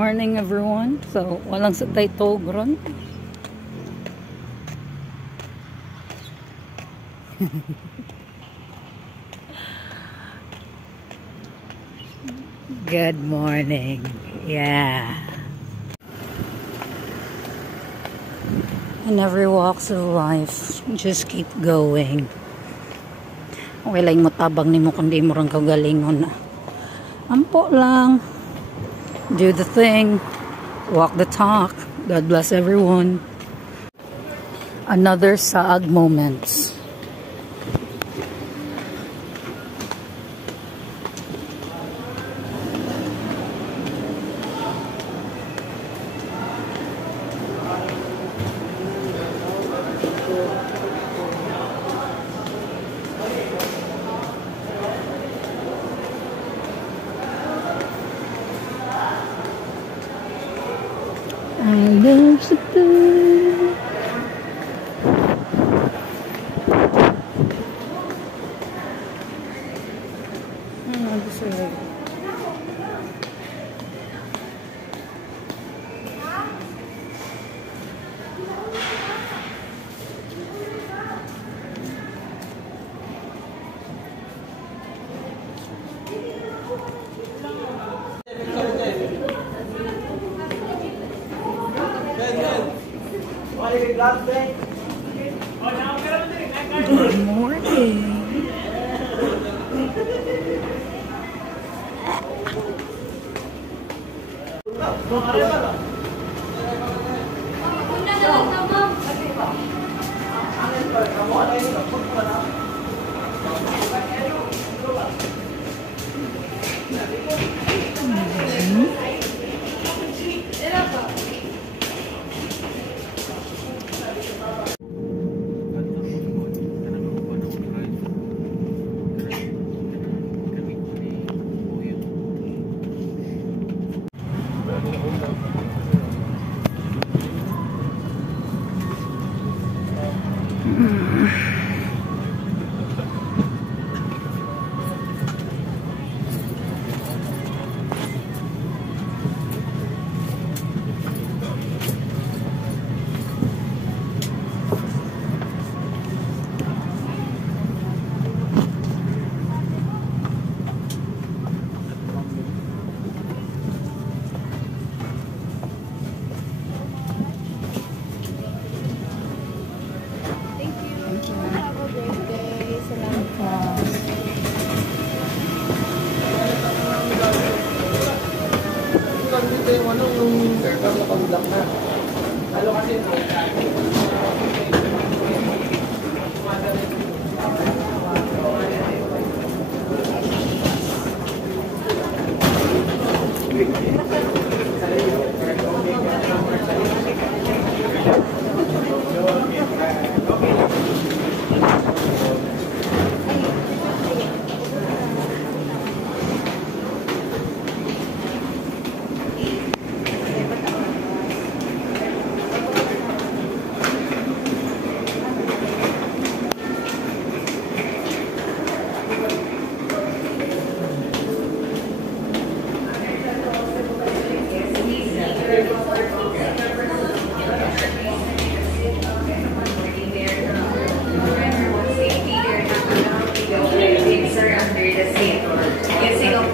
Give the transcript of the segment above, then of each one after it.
Morning everyone. So, walang sa Taytogron. Good morning. Yeah. In every walks of life, just keep going. Okay lang mo tabang ni mo kundi mo rang kagalingon na. Ampo lang. Do the thing. Walk the talk. God bless everyone. Another Saag Moments. I love the blue. This way. Good morning.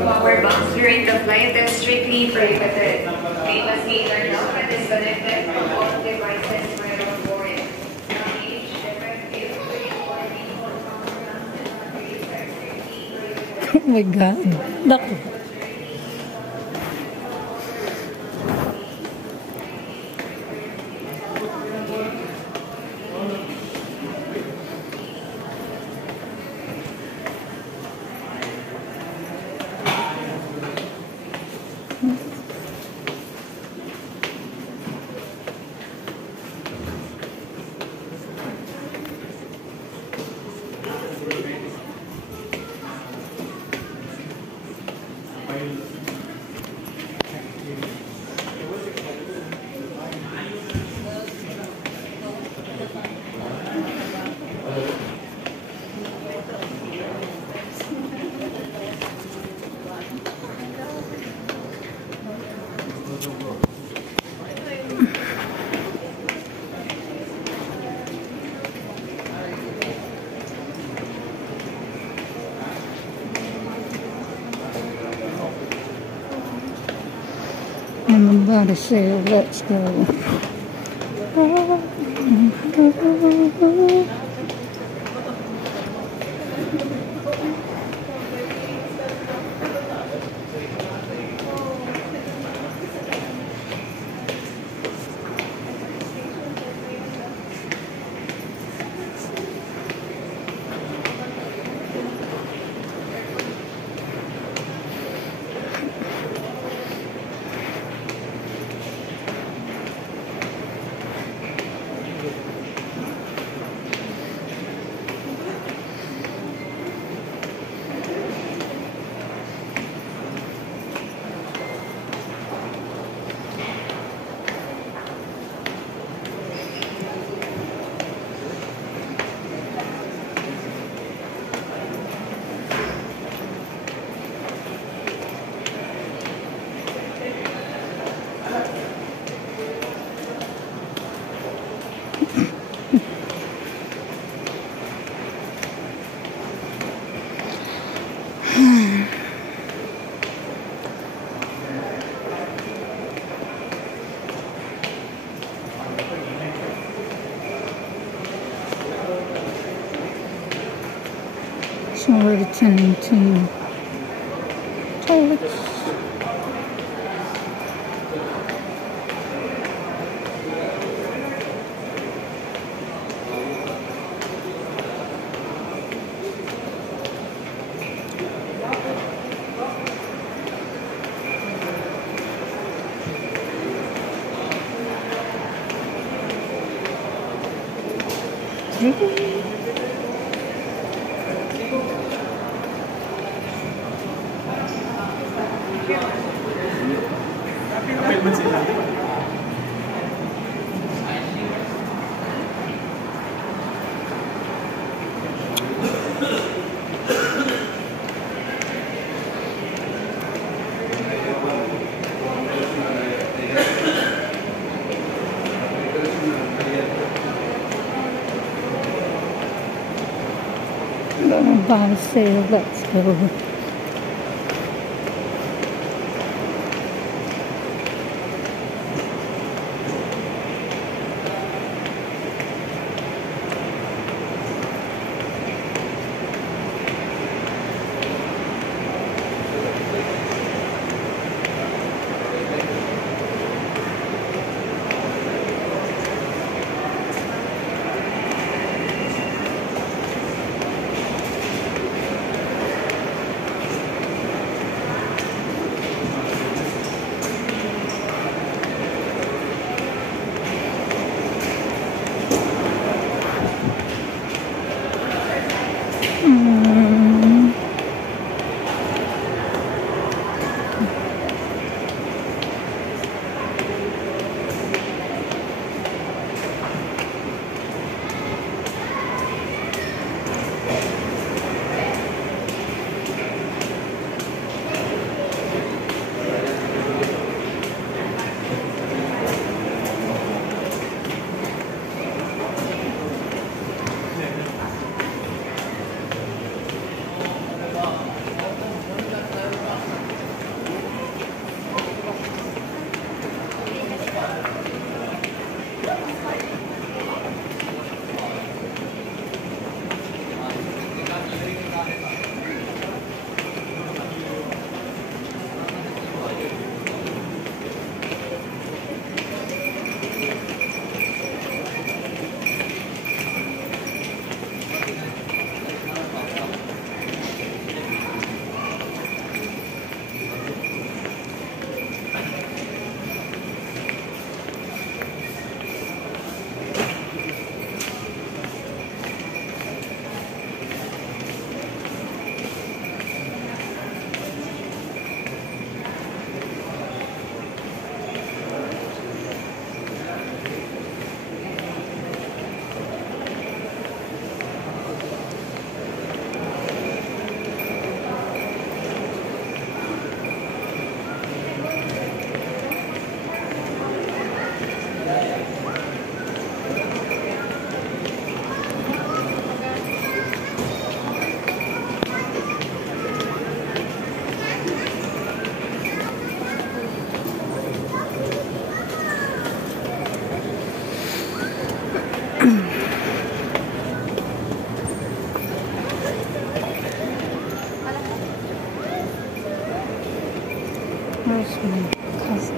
Power banks during the flight and strictly prohibited. We must be turned off and disconnected from all devices while on board. Each different field Oh my God. Naku. I'm about to say, let's go. So we're returning to toilets. I'm about to say, let's go. Where's my cousin?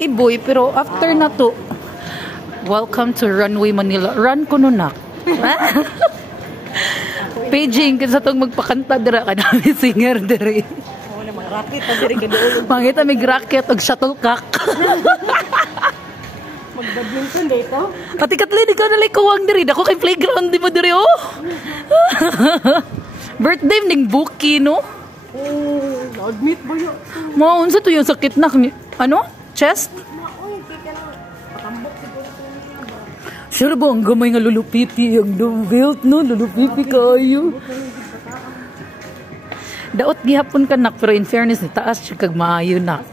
Iboy, pero after na to, welcome to Runway Manila. Run ko nun na. Paging, kasi itong magpakanta dira ka namin singer diri. Oo na, mga racket pa diri ka doon. Mangita may racket o shuttlecock. Mag-badminton dito. Pati Kathleen, ikaw nalang kuwang diri. Ako kay playground di mo diri, oh. Birthday ning buki, no? Oo, na-admit ba yun? Mo, unsa to yung sakit na? Ano? Chest? Uy, kaya lang, pakambok siguro ito niya ba? Sure ba, ang gamay nga lulupipi, ang dumbbelt, no? Lulupipi kayo. Daot gihapon ka nak, pero in fairness, taas siya kag maayo nak.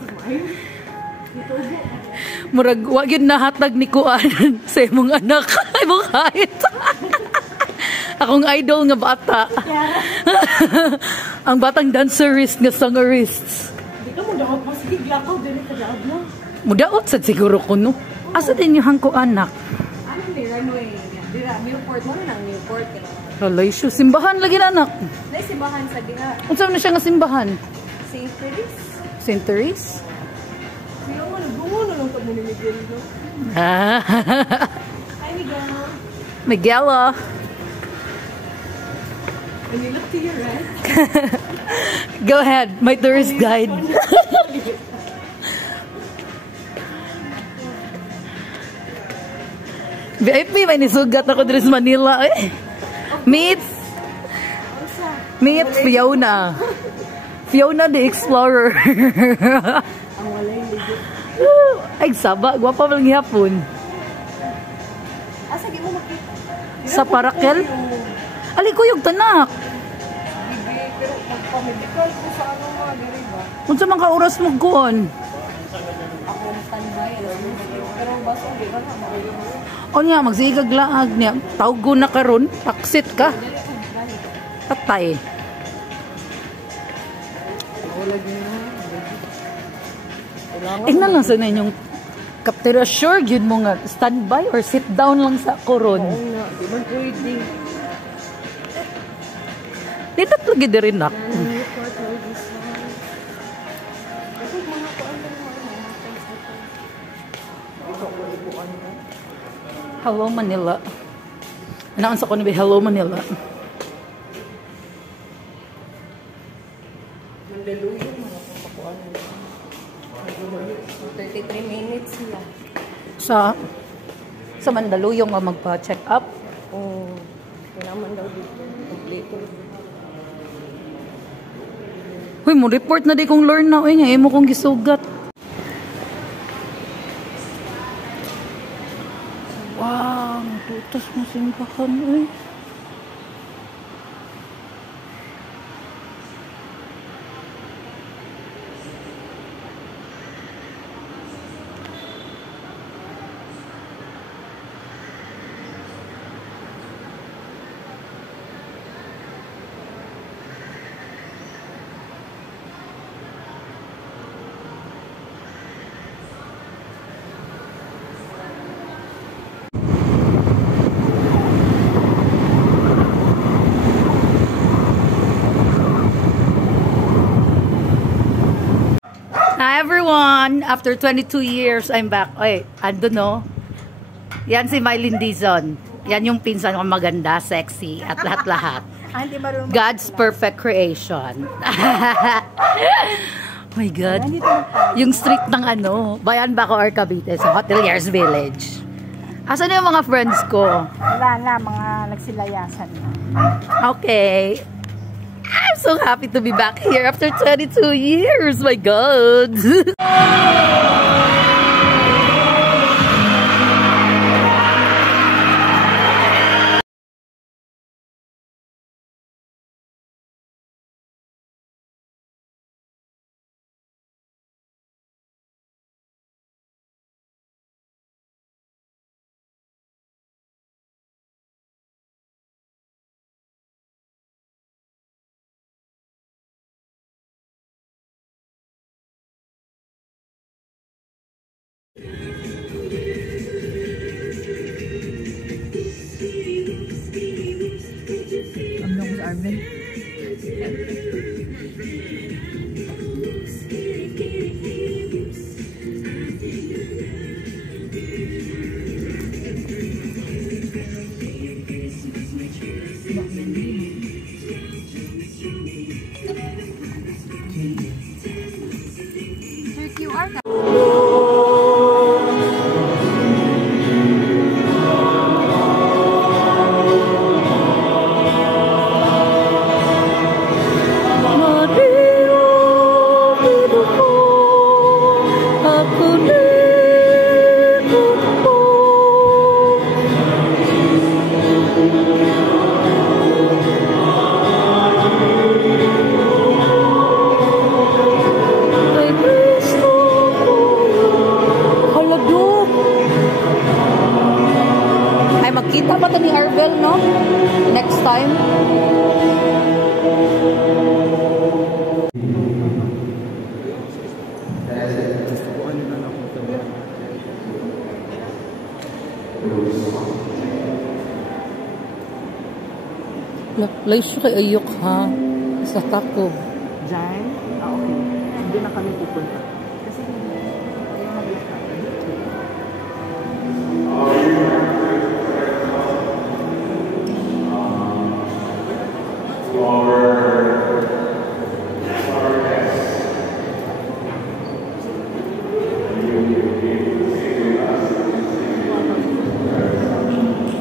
Murag, wag yun nahatag ni Kuan sa imong anak. Imong kahit. Akong idol nga bata. Ang batang dancerist nga sangerist. Di ka mo dapat masigig lakaw, dili ka dapat mo. Mudaot sad siguro ko, no? Asa din yung hangko anak? Ano ni runway? Dira, Newport mo na Newport. Lalay siya, simbahan lagi na anak. Naisimbahan sa diha. Unsa na siya nga simbahan? St. Therese. St. Therese? Siya mo, nagbungo na lang kami ni Miguel, no? Ah, Hi, Miguel. Miguela. And you look to your right. Go ahead, my tourist guide. VIP, may nisugat ako dito sa Manila. Eh. Meet Fiona. Fiona the Explorer. Ang walay legit. Ay, saba. Gwapa pa lang hapon. Asa, di mo makita. Sa Parakel? Alikuyog tanak. Bibi, pero magpamedical ko sa ano mga diri ba? Kung sa mga oras mo kuon. Ako ang standby. Pero baso, di ka na. O niya, magsigag laag niya. Tawgo na karon, taksit ka. Patay. Ina lang sa inyong kaptera, sure yun mo nga standby or sit down lang sa koron. Oo nga, di man pwede. Dito lagi din rin nak. Hello Manila. Announce ako na Hello Manila. Mandaluyong mga papakuan nila. 33 minutes sila. Sa Mandaluyong nga magpa-check up. Oo. Kailangan daw dito. Kompleto. Uy, mo report na di kong learn na. Uy, nga, mo kong gisugat. Wow, tutas mo simbahan, uy. Hi everyone! After 22 years, I'm back. Ay, ando no? Yan si Mylene Dizon. Yan yung pinsan ko maganda, sexy, at lahat-lahat. God's perfect creation. Oh my God. Yung street ng ano, Bayan Baco or Cavite sa Hoteliers Village. Asan yung mga friends ko? Wala na, mga nagsilayasan na. Okay. I'm so happy to be back here after 22 years. My God. Ano ko sa Arvin? Sir, QR ka? Magkita ba ito ni Arvel, no? Next time. Layo siya kay Ayok, ha? Sa tako. Diyan? Ah, okay. Hindi na kami pupunta. Kasi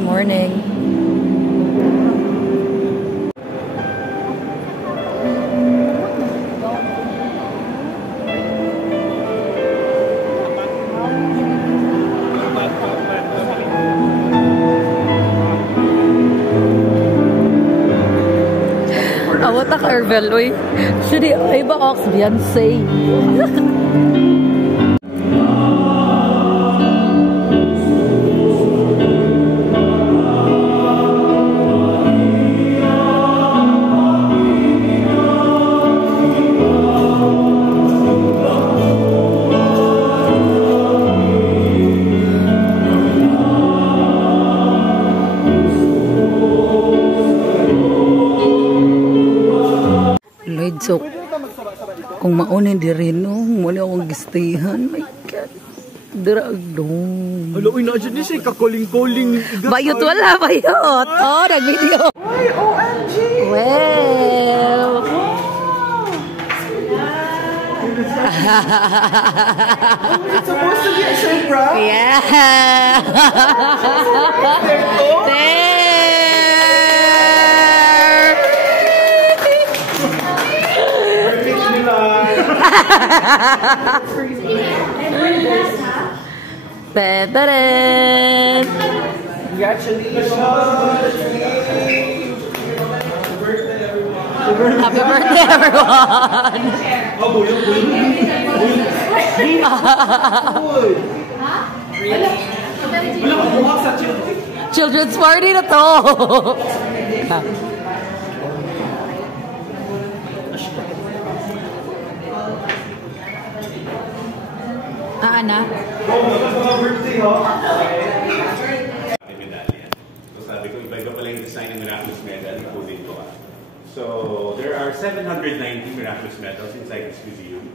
morning. Awat ka Arvel, oy. Shudi ay ba ox Beyonce. So, kung maunin di rin, no, muli akong gistihan. My God. Dragdong. Hala, uy, na-adyan niya siya, kakuling-kuling. Bayot wala, bayot. Oh, nag-video. Uy, OMG! Well. It's supposed to be a surprise? Yeah. There. Tetaret! Happy birthday, everyone! Children's party na to! Ana? Medallion. So sabi ko, iba-iba pala yung design ng Miraculous Medal, kunin ko. So there are 790 Miraculous Medals inside this museum.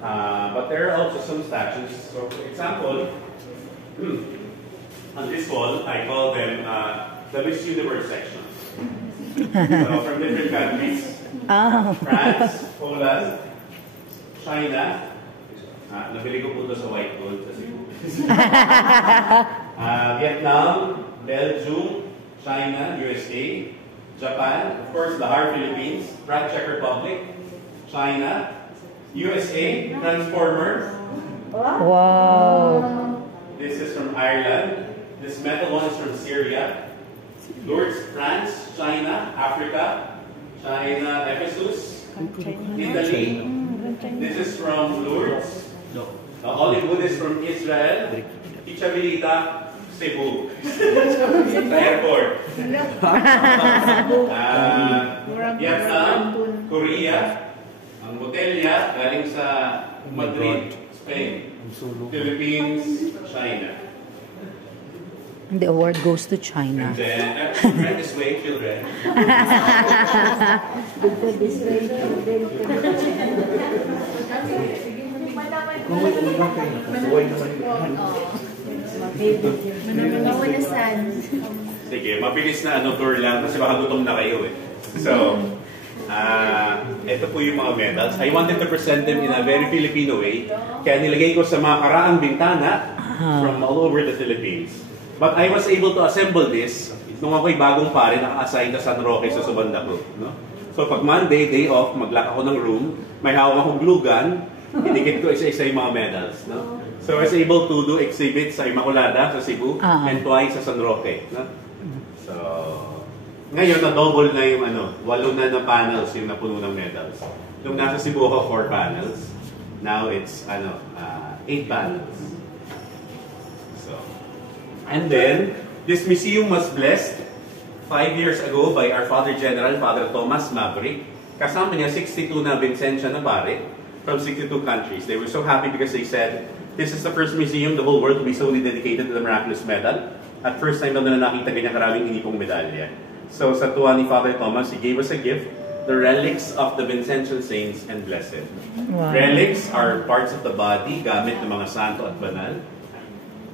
But there are also some statues. So for example, on this wall, I call them the Miss Universe section. So from different countries. France, Poland, China. Nabili ko po ito sa White Gold kasi Vietnam, Belgium, China, USA, Japan, of course, Lahar, Philippines, Prague, Czech Republic, China, USA, Transformers. Wow! This is from Ireland. This metal one is from Syria. Lourdes, France, China, Africa, China, Ephesus, Italy. This is from Lourdes. The olive wood is from Israel. Ichabelita, Cebu. Sa airport. Vietnam, Korea. Ang Botelya, galing sa Madrid, Spain. Philippines, China. And the award goes to China. And then, children, this way, children. Sige, mabilis na tour lang kasi baka gutom na kayo eh. So, ito po yung mga medals. I wanted to present them in a very Filipino way. Kaya nilagay ko sa mga karaang bintana from all over the Philippines. But I was able to assemble this nung ako'y bagong pare, naka-assign sa San Roque sa Subanda ko. No? So pag Monday, day off, mag-lock ako ng room, may hawak akong glue gun, inikit ko isa-isa yung mga medals. No? So I was able to do exhibits sa Immaculada, sa Cebu, and twice sa San Roque. No? So, ngayon, na-double na yung 8 na panels yung napuno ng medals. Nung nasa Cebu ako, 4 panels. Now it's 8 panels. So, and then, this museum was blessed 5 years ago by our Father General, Father Thomas Maverick. Kasama niya 62 na Vincentian na pare from 62 countries. They were so happy because they said, this is the first museum in the whole world to be solely dedicated to the Miraculous Medal. At first time daw na nakita ganyan karaming inipong medalya. So sa tuwa ni Father Thomas, he gave us a gift, the relics of the Vincentian saints and blessed. Wow. Relics are parts of the body gamit ng mga santo at banal.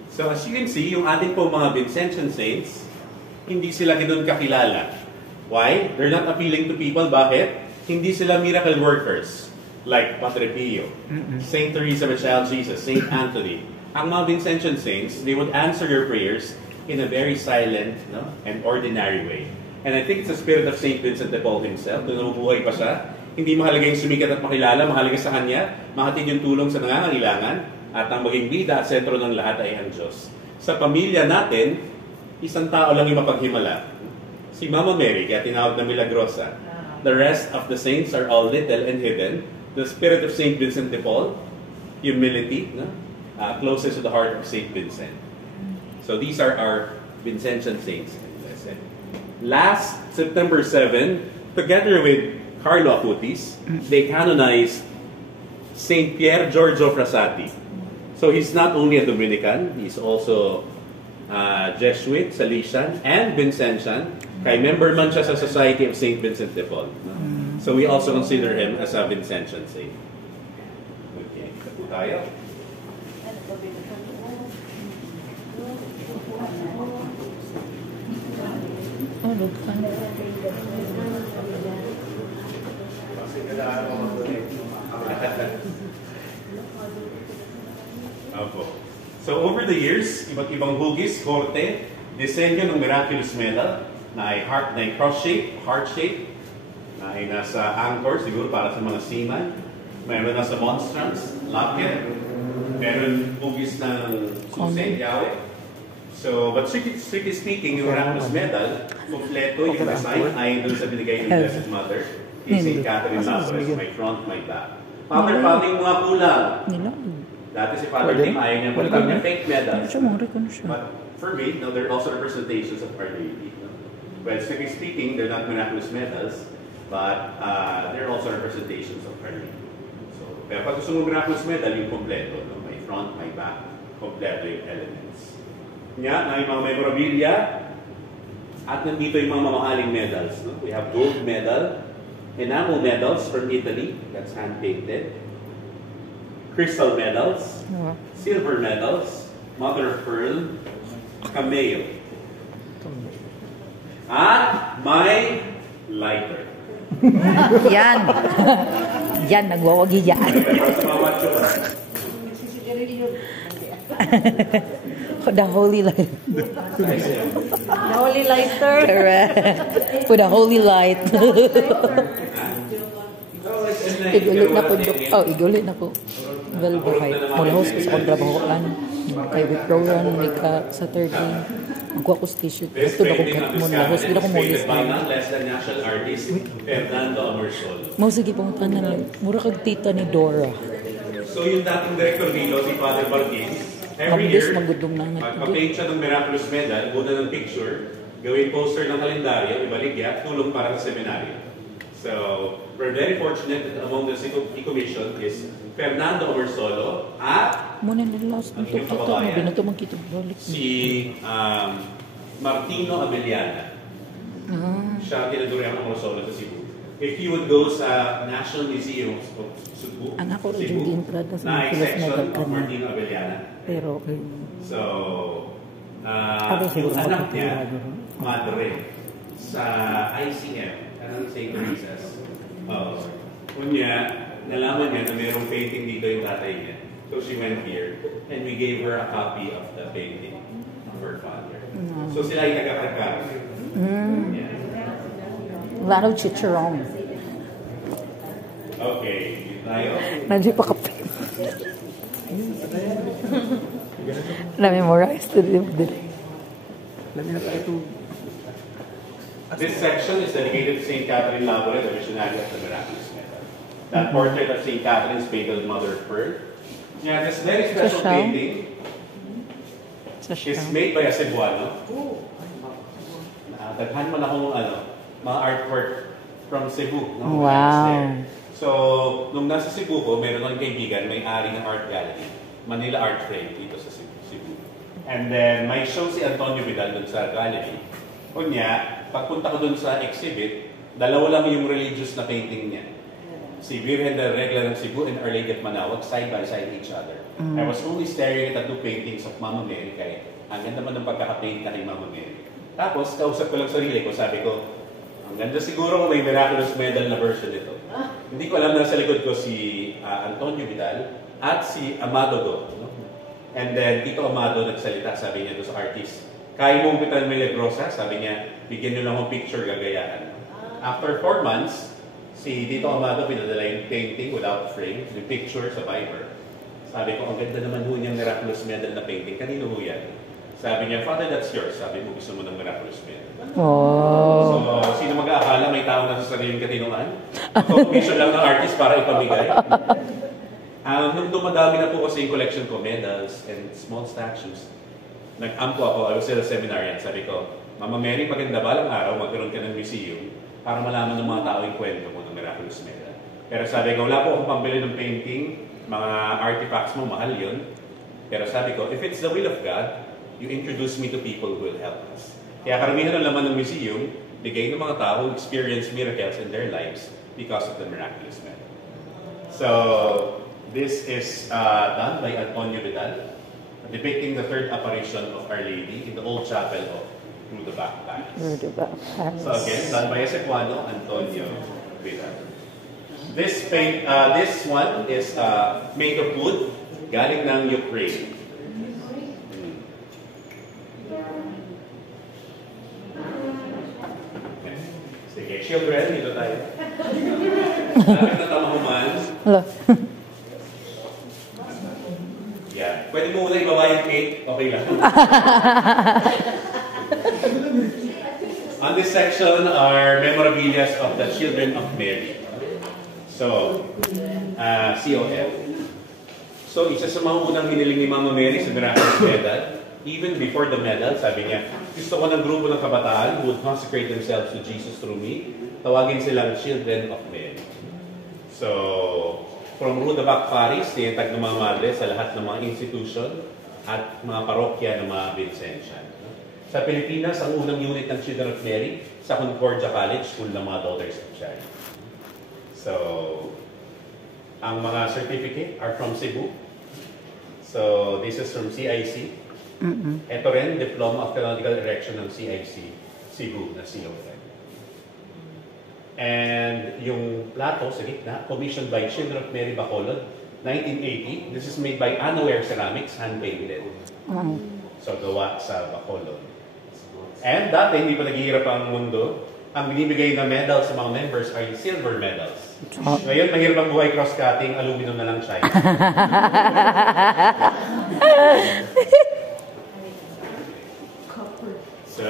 So as you can see, yung ating po mga Vincentian saints, hindi sila ganoon kakilala. Why? They're not appealing to people. Bakit? Hindi sila miracle workers like Padre Pio, Saint Teresa of Child Jesus, Saint Anthony. Ang mga Vincentian saints, they would answer your prayers in a very silent and ordinary way. And I think it's the spirit of Saint Vincent de Paul himself. Nung nabubuhay pa siya, hindi mahalaga yung sumikat at makilala, mahalaga sa kanya, mahatid yung tulong sa nangangailangan. At ang maging bida at sentro ng lahat ay ang Diyos. Sa pamilya natin, isang tao lang yung mapaghimala. Si Mama Mary, kaya tinawag na Milagrosa. The rest of the saints are all little and hidden. The spirit of Saint Vincent de Paul, humility, closest to the heart of Saint Vincent. So these are our Vincentian saints. Last September 7, together with Carlo Acutis, they canonized Saint Pier Giorgio Frassati. So he's not only a Dominican, he's also Jesuit, Salesian, and Vincentian. Kaya member man siya sa Society of Saint Vincent de Paul. So we also consider him as a Vincentian saint. Okay, ito po tayo. So over the years, iba't ibang hugis, korte, disenyo ng Miraculous Medal na ay cross shape, heart shape, na ay nasa anchor siguro para sa mga seaman. Meron na sa monstrance, locket. Meron hugis ng susi, yawe. So, but strictly speaking, yung miraculous medal, kompleto yung design ay doon sa binigay ng Blessed Mother. Kay St. Catherine Lazarus, my front, my back. Father, founding mga kulang. Dati si Father Tim, ayaw niya palitan niya fake medals. But for me, no, they're also representations of Our Lady. Well, strictly speaking, they're not miraculous medals, but they're also representations of Our Lady. So, pero pag gusto mo miraculous medal, yung kompleto, no? My front, my back, kompleto yung elements. Nga, na yung mga memorabilia, at nandito yung mga mamahaling medals. No? We have gold medal, enamel medals from Italy, that's hand-painted, crystal medals, silver medals, mother of pearl, cameo, at my lighter. Yan. Yan, nagwawagi yan. The holy light. The holy lighter. Correct. With a holy light. Igulit na po. Oh, igulit na po. Well, buhay. Mula host ko sa kontrabahoan. Kay withdrawal ni ka sa 13. Ang kuha ko sa t-shirt. Gusto na kong kat mo na. Host, hindi ko mulis na. National artist, Fernando Amorsolo. Mau sige pangutan na lang. Mura kag tita ni Dora. So yung dating director dito, si Father Martin, every Mabilis year, magudong na nga. magpa-paint siya ng miraculous medal, una ng picture, gawin poster ng kalendaryo, ibaligya, tulong para sa seminaryo. So, we're very fortunate that among the commission is Fernando Amorsolo at Muna na last nito kita. Binato magkita balik. si Martino Abellana. Siya tinadurihan ng Amorsolo sa Cebu. If you would go sa National Museum of Cebu, Ang ako rin yung entrada sa na Nicolas section Medal of ka na. Martino Abellana. Pero, So, siguro yung anak ako niya, sigurado. madre, sa ICM, anong St. Teresa's. Kunya, nalaman niya na mayroong painting dito yung tatay niya. So she went here, and we gave her a copy of the painting of her father. So sila ay taga-karkar. Yeah. A lot of chicharon. Okay, tayo. Nandiyo pa kape. Na-memorize to the This section is dedicated to St. Catherine Labore, the missionary of the Miraculous Medal. That portrait of St. Catherine's painted Mother of Pearl. Yeah, this very special Sa siya? painting is made by a Cebuano. Daghan man akong mga artwork from Cebu. No? Wow. So, nung nasa Cebu ko, meron akong kaibigan, may-ari ng art gallery. Manila Art Frame dito sa Cebu. And then, may show si Antonio Vidal dun sa gallery. Kunya, pagpunta ko dun sa exhibit, dalawa lang yung religious na painting niya. Si Virgen del Regla ng Cebu and Our Lady of Manaoag, side by side each other. I was only staring at the two paintings of Mama Mary, kaya ang ganda man ng pagkakapaint ka kay Mama Mary. Tapos, kausap ko lang sarili ko, sabi ko, ang ganda siguro kung may miraculous medal na version nito. Hindi ko alam na sa likod ko si Antonio Vidal at si Amado do. No? And then, Tito Amado nagsalita, sabi niya doon sa artist, kaya mo umpitan Milagrosa, sabi niya, bigyan nyo lang ng picture, gagayaan. After 4 months, si Tito Amado pinadala yung painting without frame, yung picture sa Viber. Sabi ko, ang ganda naman ho niyang miraculous medal na painting. Kanino ho yan? Sabi niya, Father, that's yours. Sabi mo, gusto mo ng miraculous medal. Oh. So, sino mag-aakala may tao na sa sariling katinuan? Commission lang ng artist para ipamigay. Nung dumadami na po kasi yung collection ko, medals and small statues, nag-ampo ako, I was at a seminarian, sabi ko, Mama Mary, maganda balang araw, magkaroon ka ng museum para malaman ng mga tao yung kwento mo ng miraculous medal. Pero sabi ko, wala po akong pambili ng painting, mga artifacts mo, mahal yun. Pero sabi ko, if it's the will of God, you introduce me to people who will help us. Kaya karamihan ng laman ng museum, bigay ng mga tao who experience miracles in their lives because of the miraculous medal. So, this is done by Antonio Vidal, depicting the third apparition of Our Lady in the old chapel of Through the Back Palace. So again, done by a Cebuano, Antonio Vidal. This one is made of wood, galing ng Ukraine. Sige, children, dito tayo. Dapat na tamahuman. Hello. okay lang. On this section are memorabilia of the Children of Mary. So, COF. So, isa sa mga unang hiniling ni Mama Mary sa Miraculous Medal, even before the medal, sabi niya, gusto ko ng grupo ng kabataan who would consecrate themselves to Jesus through me, tawagin silang Children of Mary. So, from Rue de Bac, Paris, tinatag ng mga madre sa lahat ng mga institution at mga parokya ng mga Vincentian. Sa Pilipinas, ang unang unit ng Children of Mary sa Concordia College, school ng mga Daughters of Charity. So, ang mga certificate are from Cebu. So, this is from CIC. Ito rin, Diploma of Canonical Erection ng CIC, Cebu, na COF. And yung plato sa gitna, commissioned by Children of Mary Bacolod, 1980. This is made by Anoware Ceramics, hand-painted. So, gawa sa Bacolod. And dati, hindi pa naghihirap ang mundo. Ang binibigay na medal sa mga members ay silver medals. Ngayon, mahirap ang buhay cross-cutting, aluminum na lang siya. So,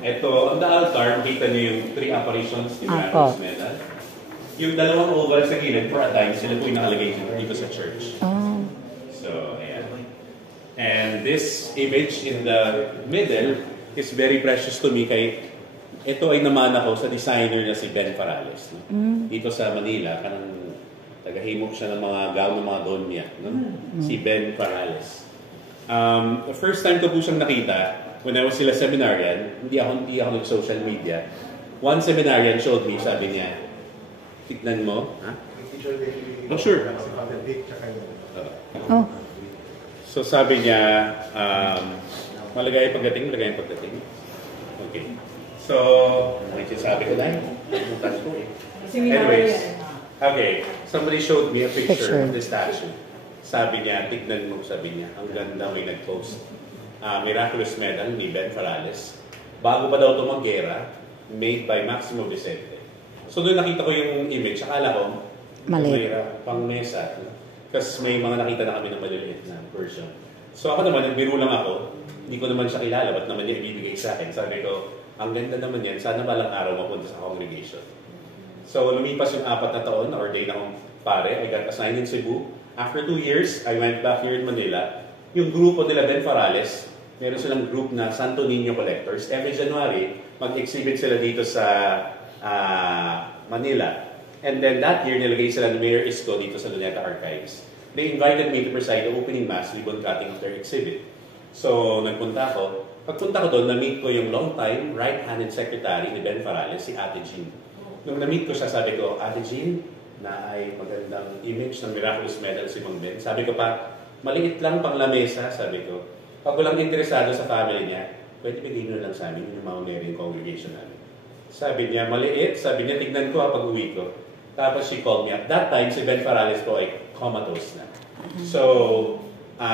ito, on the altar, makita niyo yung 3 apparitions ni Miraculous Medal. Yung dalawang oval sa gilid, for a time, sila po yung nakalagay dito sa church. So, ayan. And this image in the middle is very precious to me kay ito ay namana ko sa designer na si Ben Farales. No? Dito sa Manila, kanang tagahimok siya ng mga gown ng mga donya. No? Si Ben Farales. The first time ko po siyang nakita, when I was still a seminarian, hindi ako nag-social media. One seminarian showed me, sabi niya, tignan mo. Ha? Oh, sure. So sabi niya, malagay pagdating. Okay. So, may sinasabi ko na Anyways, okay. Somebody showed me a picture of the statue. Sabi niya, tignan mo, sabi niya, ang ganda, may nag-post. Miraculous Medal ni Ben Farales. Bago pa daw ito mag-gera, made by Maximo Vicente. So doon nakita ko yung image. Akala ko, may pang mesa. Kasi may mga nakita na kami ng maliliit na version. So ako naman, nagbiro lang ako. Hindi ko naman siya kilala, ba't naman niya ibibigay sa akin? Sabi ko, ang ganda naman yan, sana balang araw mapunta sa congregation. So lumipas yung 4 na taon, ordained akong pare. I got assigned in Cebu. After 2 years, I went back here in Manila. Yung grupo nila Ben Farales, meron silang group na Santo Niño Collectors. Every January, mag-exhibit sila dito sa Manila. And then that year, nilagay sila ni Mayor Isko dito sa Luneta Archives. They invited me to preside the opening mass, ribbon cutting of their exhibit. So, nagpunta ako. Pagpunta ko doon, na-meet ko yung long-time right-handed secretary ni Ben Farales, si Ate Jean. Nung na-meet ko siya, sabi ko, Ate Jean, na ay magandang image ng Miraculous Medal si Mang Ben. Sabi ko pa, maliit lang pang lamesa, sabi ko. Pag walang interesado sa family niya, pwede bigay nyo lang sa amin yung mga Mary congregation namin. Sabi niya, maliit. Sabi niya, tignan ko pag uwi ko. Tapos she called me. At that time, si Ben Farales po ay comatose na. So,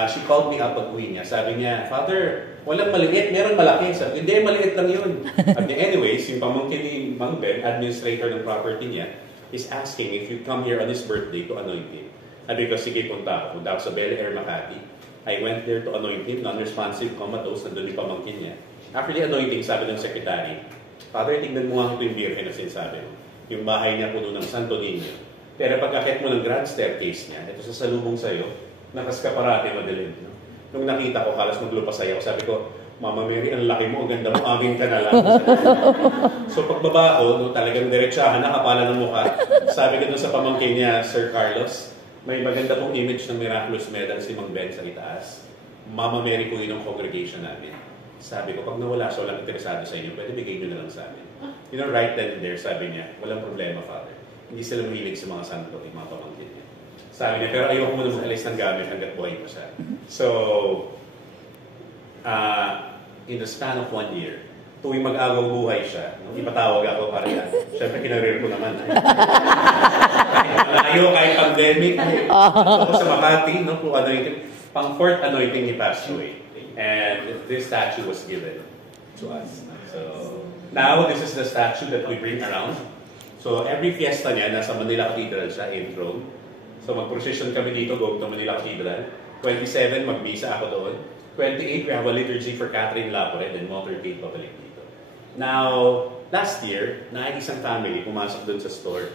she called me up pag uwi niya. Sabi niya, Father, walang maliit, meron malaki. Sabi, hindi, maliit lang yun. Sabi niya, anyways, yung pamangkin ni Mang Ben, administrator ng property niya, is asking if you come here on his birthday to anoint him. Sabi ko, sige, punta ako. Punta ako sa Bel Air, Makati. I went there to anoint him, non-responsive, comatose, nandun yung pamangkin niya. After the anointing, sabi ng secretary, Father, tignan mo nga ito yung birhen na sinasabi mo. Yung bahay niya puno ng Santo Niño. Pero pag-akit mo ng grand staircase niya, ito sa salubong sa'yo, nakaskaparate madilim. No? Nung nakita ko, halos maglupas sa'yo, sabi ko, Mama Mary, ang laki mo, ang ganda mo, amin ka na lang. So pagbaba ko, no, talagang diretsahan, nakapala ng mukha. Sabi ko dun sa pamangkin niya, Sir Carlos, may maganda pong image ng Miraculous Medal si Mang Ben sa itaas. Mama Mary po yun ang congregation namin. Sabi ko, pag nawala siya, walang interesado sa inyo, pwede bigay nyo na lang sa amin. You know, right then and there, sabi niya, walang problema, Father. Hindi sila mahilig sa mga santo, yung mga pamangkin niya. Sabi niya, pero ayoko muna mag-alis ng gamit hanggat buhay ko siya. So, in the span of 1 year, tuwing mag-agaw buhay siya, nung ipatawag ako para yan, syempre kinarir ko naman. Malayo, kahit pandemic. Ako sa Makati, no, pang 4th anointing, he passed away. And this statue was given to us. So, now, this is the statue that we bring around. So, every fiesta niya, nasa Manila Cathedral siya, in Rome. So, mag-procession kami dito, go to Manila Cathedral. 27, mag-visa ako doon. 28, we have a liturgy for Catherine Lapore and motorcade pabalik dito. Now, last year, isang family pumasok doon sa store.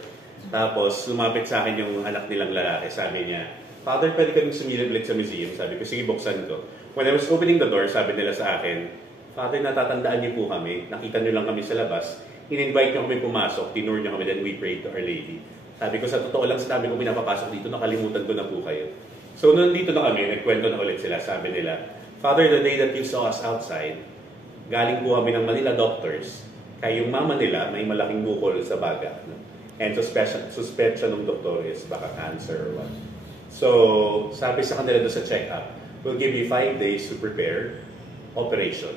Tapos, lumapit sa akin yung anak nilang lalaki. Sabi niya, Father, pwede kami sumilip ulit sa museum. Sabi ko, sige, buksan ko. When I was opening the door, sabi nila sa akin, Father, natatandaan niyo po kami. Nakita niyo lang kami sa labas. In-invite niyo kami pumasok. Tinur niyo kami, then we prayed to Our Lady. Sabi ko, sa totoo lang, sa dami ko pinapapasok dito, nakalimutan ko na po kayo. So, nung dito na kami, nagkwento na ulit sila. Sabi nila, Father, the day that you saw us outside, galing po kami ng Manila doctors. Kaya yung mama nila, may malaking bukol sa baga. No? And suspect ng doktor is baka cancer or what. So, sabi sa kanila doon sa check-up, we'll give you 5 days to prepare operation.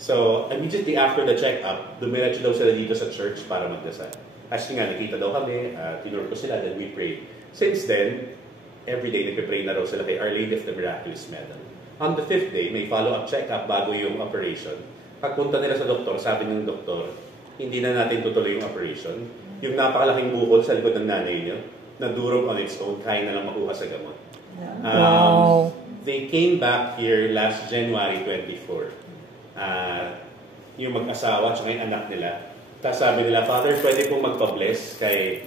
So, immediately after the check-up, dumiretso daw sila dito sa church para magdasal. Actually nga, nakita daw kami, tinuro ko sila, then we prayed. Since then, every day nagpe-pray na raw sila kay Our Lady of the Miraculous Medal. On the 5th day, may follow-up check-up bago yung operation. Pagpunta nila sa doktor, sabi ng doktor, hindi na natin tutuloy yung operation. Yung napakalaking bukol sa likod ng nanay niyo, na durog on its own, kaya na lang makuha sa gamot. Wow. They came back here last January 24. Yung mag-asawa at yung anak nila. Tapos sabi nila, Father, pwede pong magpa-bless kay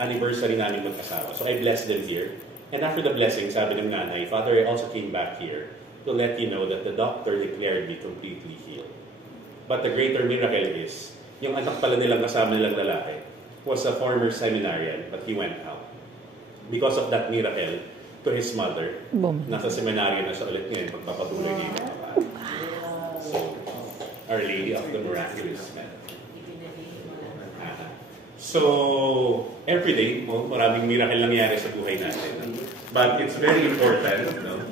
anniversary namin mag-asawa. So I blessed them here. And after the blessing, sabi ng nanay, Father, I also came back here to let you know that the doctor declared me completely healed. But the greater miracle is, yung anak pala nilang kasama nilang lalaki was a former seminarian, but he went out. Because of that miracle, to his mother, nasa seminaryo na siya ulit ngayon, pagpapatuloy niya yung mga. So, Our Lady of the Miraculous Medal. So, every day, maraming miracle nangyayari sa buhay natin. But it's very important, no?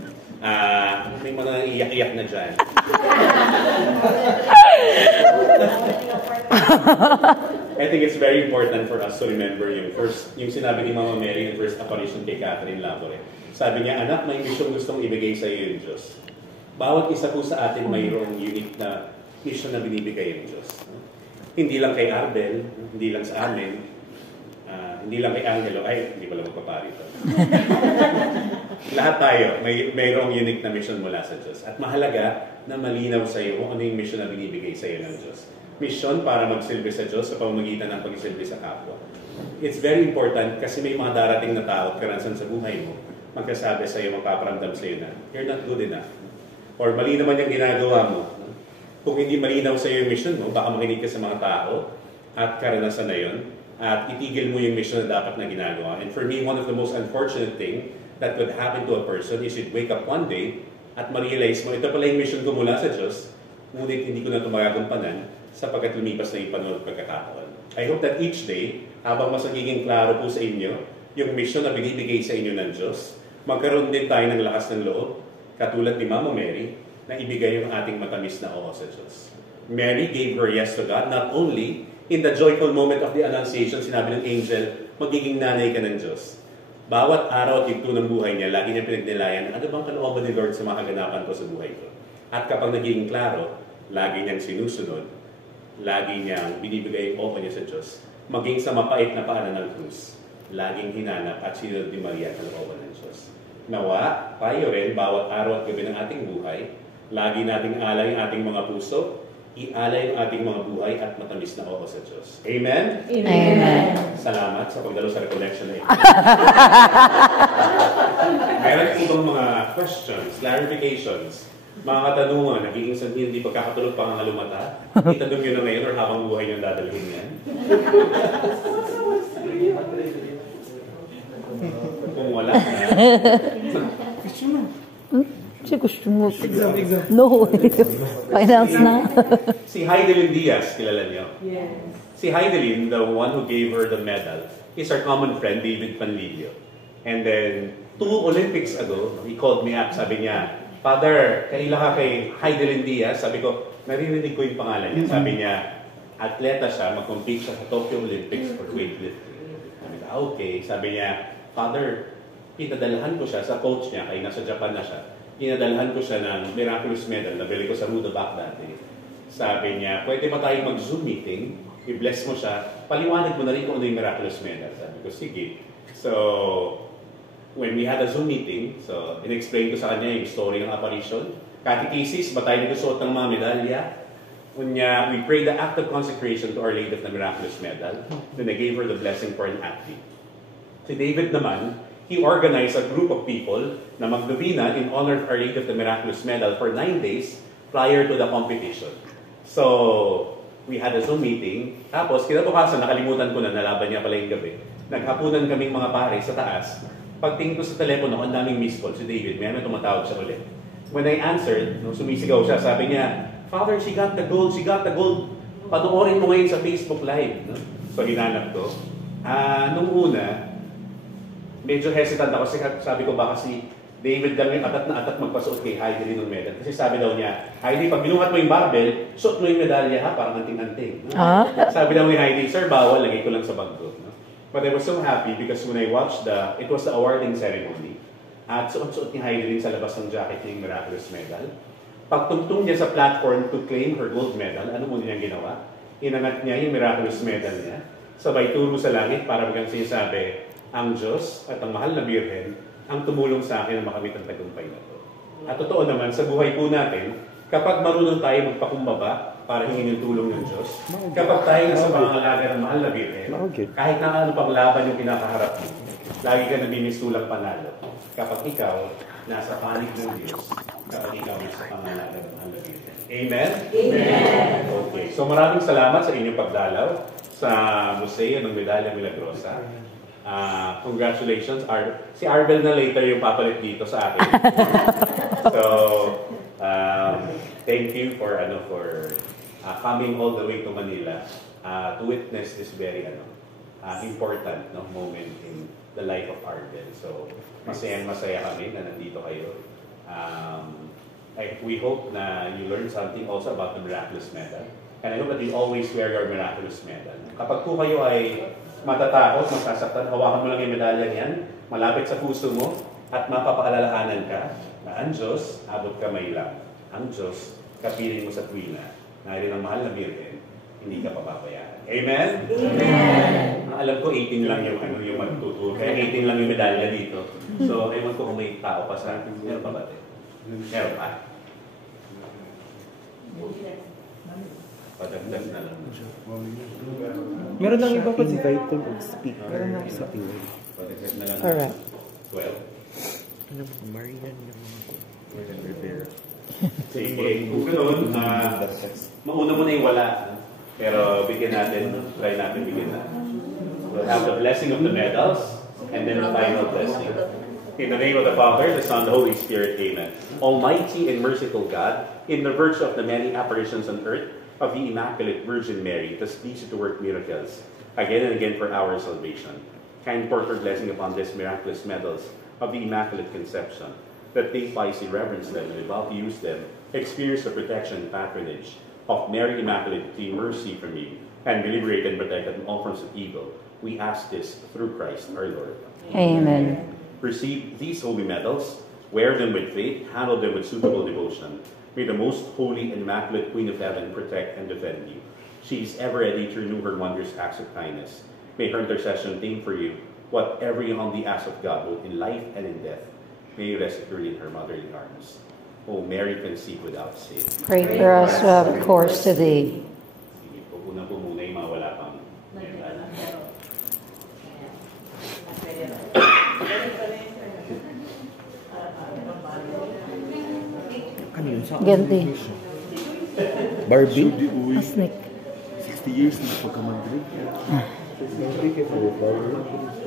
May mga iyak-iyak na dyan. I think it's very important for us to remember yung sinabi ni Mama Mary in first apparition kay Catherine Lapore. Sabi niya, anak, may mission gustong ibigay sa iyo yung Diyos. Bawat isa po sa atin mayroong unique na mission na binibigay yung Diyos. Hindi lang kay Arbel, hindi lang sa amin, hindi lang kay Angelo, ay, hindi pala magpaparito. Lahat tayo, mayroong unique na mission mula sa Diyos. At mahalaga na malinaw sa iyo kung ano yung mission na binibigay sa iyo ng Diyos. Mission para magsilbi sa Diyos sa pamamagitan ng pagsilbi sa kapwa. It's very important kasi may mga darating na tao at karanasan sa buhay mo, magkasabi sa iyo, magpaparamdam sa iyo na, you're not good enough. Or mali naman yung ginagawa mo. Kung hindi malinaw sa iyo yung mission mo, baka makinig ka sa mga tao at karanasan na yun, at itigil mo yung mission na dapat na ginagawa. And for me, one of the most unfortunate thing that could happen to a person is you'd wake up one day at ma-realize mo, ito pala yung mission ko mula sa Diyos, ngunit hindi ko na ito magagampanan sapagkat lumipas na yung panahon at pagkakataon. I hope that each day, habang mas nagiging klaro po sa inyo, yung mission na binibigay sa inyo ng Diyos, magkaroon din tayo ng lakas ng loob, katulad ni Mama Mary, na ibigay yung ating matamis na oo sa Diyos. Mary gave her yes to God, not only in the joyful moment of the Annunciation, sinabi ng angel, magiging nanay ka ng Diyos. Bawat araw at yugto ng buhay niya, lagi niya pinagnilayan, ano bang kalooban ni Lord sa mga kaganapan ko sa buhay ko? At kapag naging klaro, lagi niyang sinusunod, lagi niyang binibigay yung niya sa Diyos, maging sa mapait na paanan ng krus, laging hinanap at sinunod ni Maria ang kalooban ng Diyos. Nawa, tayo rin, bawat araw at gabi ng ating buhay, lagi nating alay ang ating mga puso, ialay ang ating mga buhay at matamis na oo sa Diyos. Amen? Amen. Salamat sa pagdalo sa recollection na ito. Meron ibang mga questions, clarifications, mga katanungan, nagiging sabihin, hindi pagkakatulog pa ang alumata. Itanong nyo na ngayon or habang buhay nyo dadalhin yan. Kung wala na. Si gusto mo. No. Finance na. Si Heidelin Diaz, kilala niyo? Yes. Si Heidelin, the one who gave her the medal, is our common friend, David Panlilio. And then, 2 Olympics ago, he called me up, sabi niya, Father, kaila ka kay Heidelin Diaz? Sabi ko, naririnig ko yung pangalan niya. Sabi niya, atleta siya, mag-compete siya sa Tokyo Olympics for weightlifting. Sabi ko, okay. Sabi niya, Father, pinadalhan ko siya sa coach niya, kaya nasa Japan na siya. Pinadalhan ko siya ng Miraculous Medal, nabili ko sa Ruda Back dati. Sabi niya, pwede ba tayong mag-Zoom meeting? I-bless mo siya, paliwanag mo na rin kung ano yung Miraculous Medal. Sabi ko, sige. So, when we had a Zoom meeting, so in-explain ko sa kanya yung story ng apparition. Catechesis, ba tayo nagsusuot ng mga medalya? We prayed the act of consecration to Our Lady of the Miraculous Medal. Then I gave her the blessing for an athlete. Si David naman, he organized a group of people na maglubina in honor of Our Lady of the Miraculous Medal for 9 days prior to the competition. So, we had a Zoom meeting. Tapos, kinabukasan, nakalimutan ko na, nalaban niya pala yung gabi. Naghapunan kaming mga pare sa taas. Pagtingin ko sa telepono, ang daming missed call si David. May tumatawag siya ulit. When I answered, nung sumisigaw siya, sabi niya, Father, she got the gold, she got the gold. Panoorin mo ngayon sa Facebook Live. No? So, hinanap ko. Nung una, medyo hesitant ako kasi sabi ko baka si David lang yung atat na atat magpasuot kay Heidi ng medal. Kasi sabi daw niya, Heidi, pag binuhat mo yung barbell, suot mo yung medalya ha, parang anting-anting. No? Sabi daw ni Heidi, sir, bawal, lagay ko lang sa bag ko. No? But I was so happy because when I watched it was the awarding ceremony. At suot-suot ni Heidi din sa labas ng jacket niya yung Miraculous Medal. Pagtungtong niya sa platform to claim her gold medal, ano muna niyang ginawa? Inangat niya yung Miraculous Medal niya. Sabay turo sa langit para bagang sinasabi, ang Diyos at ang mahal na Birhen ang tumulong sa akin na makamit ang tagumpay na ito. At totoo naman, sa buhay po natin, kapag marunong tayo magpakumbaba para hingin yung tulong ng Diyos, kapag tayo nasa pangangalaga ng mahal na Birhen, kahit na ano pang laban yung kinakaharap mo, lagi ka nabimisulang panalo. Kapag ikaw nasa panig ng Diyos, kapag ikaw nasa pangangalaga ng mahal na Birhen. Amen? Amen! Okay, so maraming salamat sa inyong pagdalaw sa Museo ng Medalya Milagrosa. Congratulations. Si Arbel na later yung papalit dito sa akin. So, thank you for coming all the way to Manila to witness this very important moment in the life of Arbel. So, masaya kami na nandito kayo. We hope na you learn something also about the Miraculous Medal. And I hope that you always wear your Miraculous Medal. Kapag po kayo ay matatakot, masasaktan, hawakan mo lang yung medalya niyan, malapit sa puso mo, at mapapaalalahanan ka na ang Diyos, abot kamay lang. Ang Diyos, kapiling mo sa tuwina. Narin ang mahal na Birhen, hindi ka papabayaan. Amen? Amen! Alam ko, 18 lang yung magtuturo. Kaya 18 lang yung medalya dito. So, ewan ko kung may tao pa sa akin. Meron pa ba? Meron pa? Padagdag na lang. Meron lang iba pa si title of speak. Meron lang sa iwan. Padagdag na lang. Alright. 12. Marian Rivera. Sige, kung ganoon, mauna mo na yung wala. Pero bigyan natin, try natin bigyan natin. We'll have the blessing of the medals, and then the final blessing. In the name of the Father, the Son, the Holy Spirit, Amen. Almighty and merciful God, in the virtue of the many apparitions on earth of the Immaculate Virgin Mary, thus please you to work miracles, again and again for our salvation. Kind pour your blessing upon these miraculous medals of the Immaculate Conception, that they piously reverence them and about to use them, experience the protection and patronage of Mary Immaculate, obtain mercy from you, and be liberated and protected from all forms of evil. We ask this through Christ our Lord. Amen. Receive these holy medals, wear them with faith, handle them with suitable devotion. May the most holy and immaculate Queen of Heaven protect and defend you. She is ever ready to renew her wondrous acts of kindness. May her intercession obtain for you whatever you humbly ask of God, both in life and in death. May you rest securely in her motherly arms. O Mary, conceived without sin. Pray for us who have recourse to thee. Sige, pupunan po muna yung mga wala pang medal. Ano yun? Sa Ganti. Barbie? Asnik. 60 years na pagka-Madrid.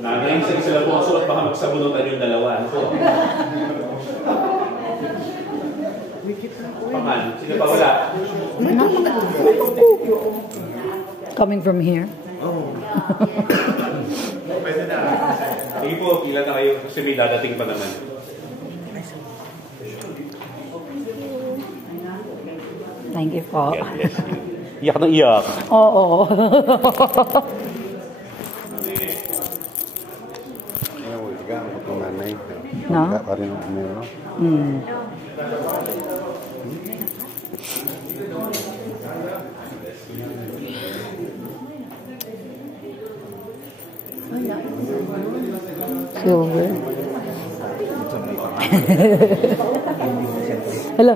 Nanay, sila po ang suot, baka magsabunutan yung dalawa. Ano po? Paman, sino pa wala? Coming from here. Pwede na. Sige po, pila na kayo kasi may dadating pa naman. Thank you po. God bless you. Iyak na iyak. Oo. No? Mm. Silver. Hello,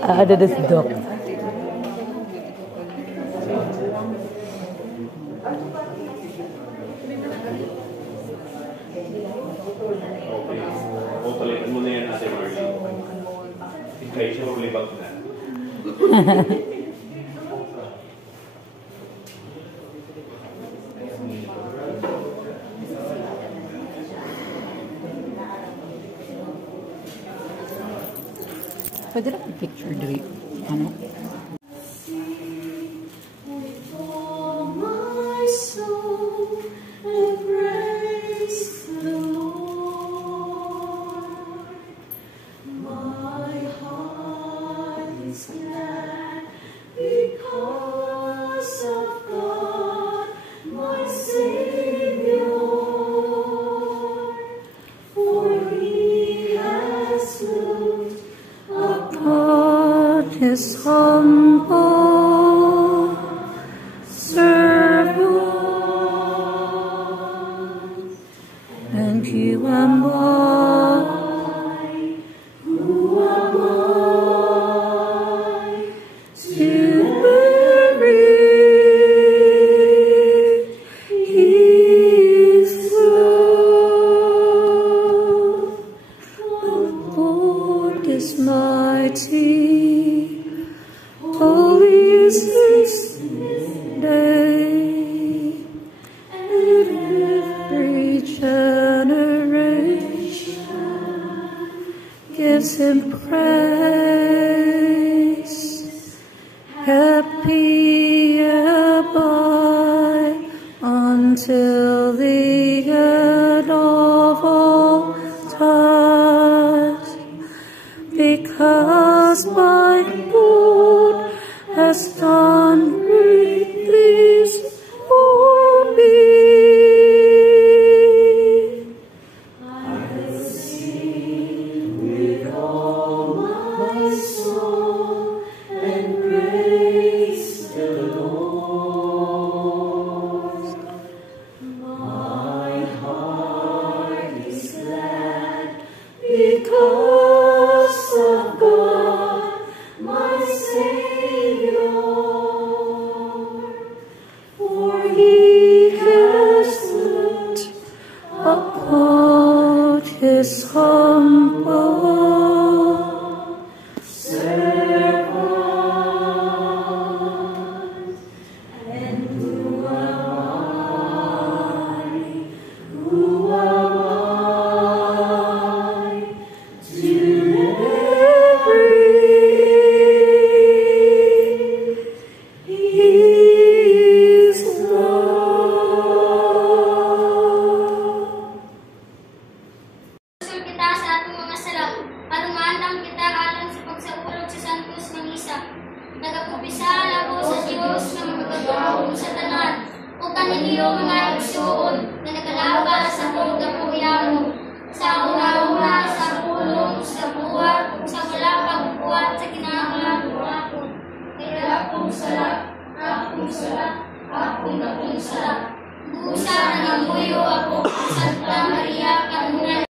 ada si Doc. Palitan mo na yan, Ate Marley. Ikay siya ulibag na. Pwede na picture dito. Ano? His humble servant, and you am I, who am I to bury His love? The Lord is mighty. Holy is His name, and every generation gives Him praise. Happy abide until the end of all times, because my Lord has done great things for me. I will sing with all my soul and praise the Lord. My heart is glad because of God, my Savior. For He has looked upon His humble servant. And who am I to bury His love? Sul kita sa ating mga salap, parumahandang kita alang sa pagsaulog sa santos ng isa. Nagapupisa ako sa Diyos na magagawa sa tanan, o kaniliyo mga igsuon na nagalabas sa kong kapuyamo. Sa una-una, sa pulong, sa buwan, sa wala pagbuwan, sa kinakalabuan ko. Kaya akong salap, akong salap, akong salap. Busa na namuyo ako, Santa Maria, Kanunay.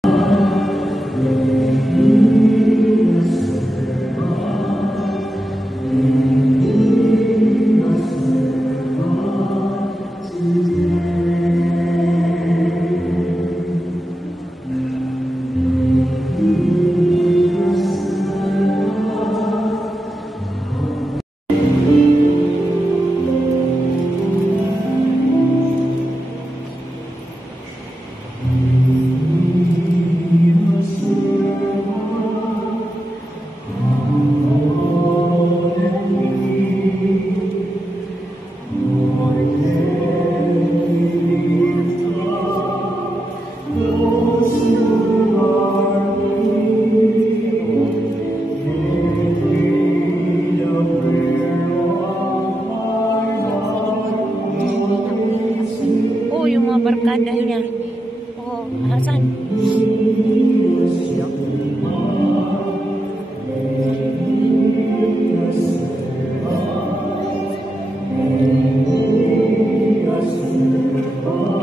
barkada niya. Oh, Hasan.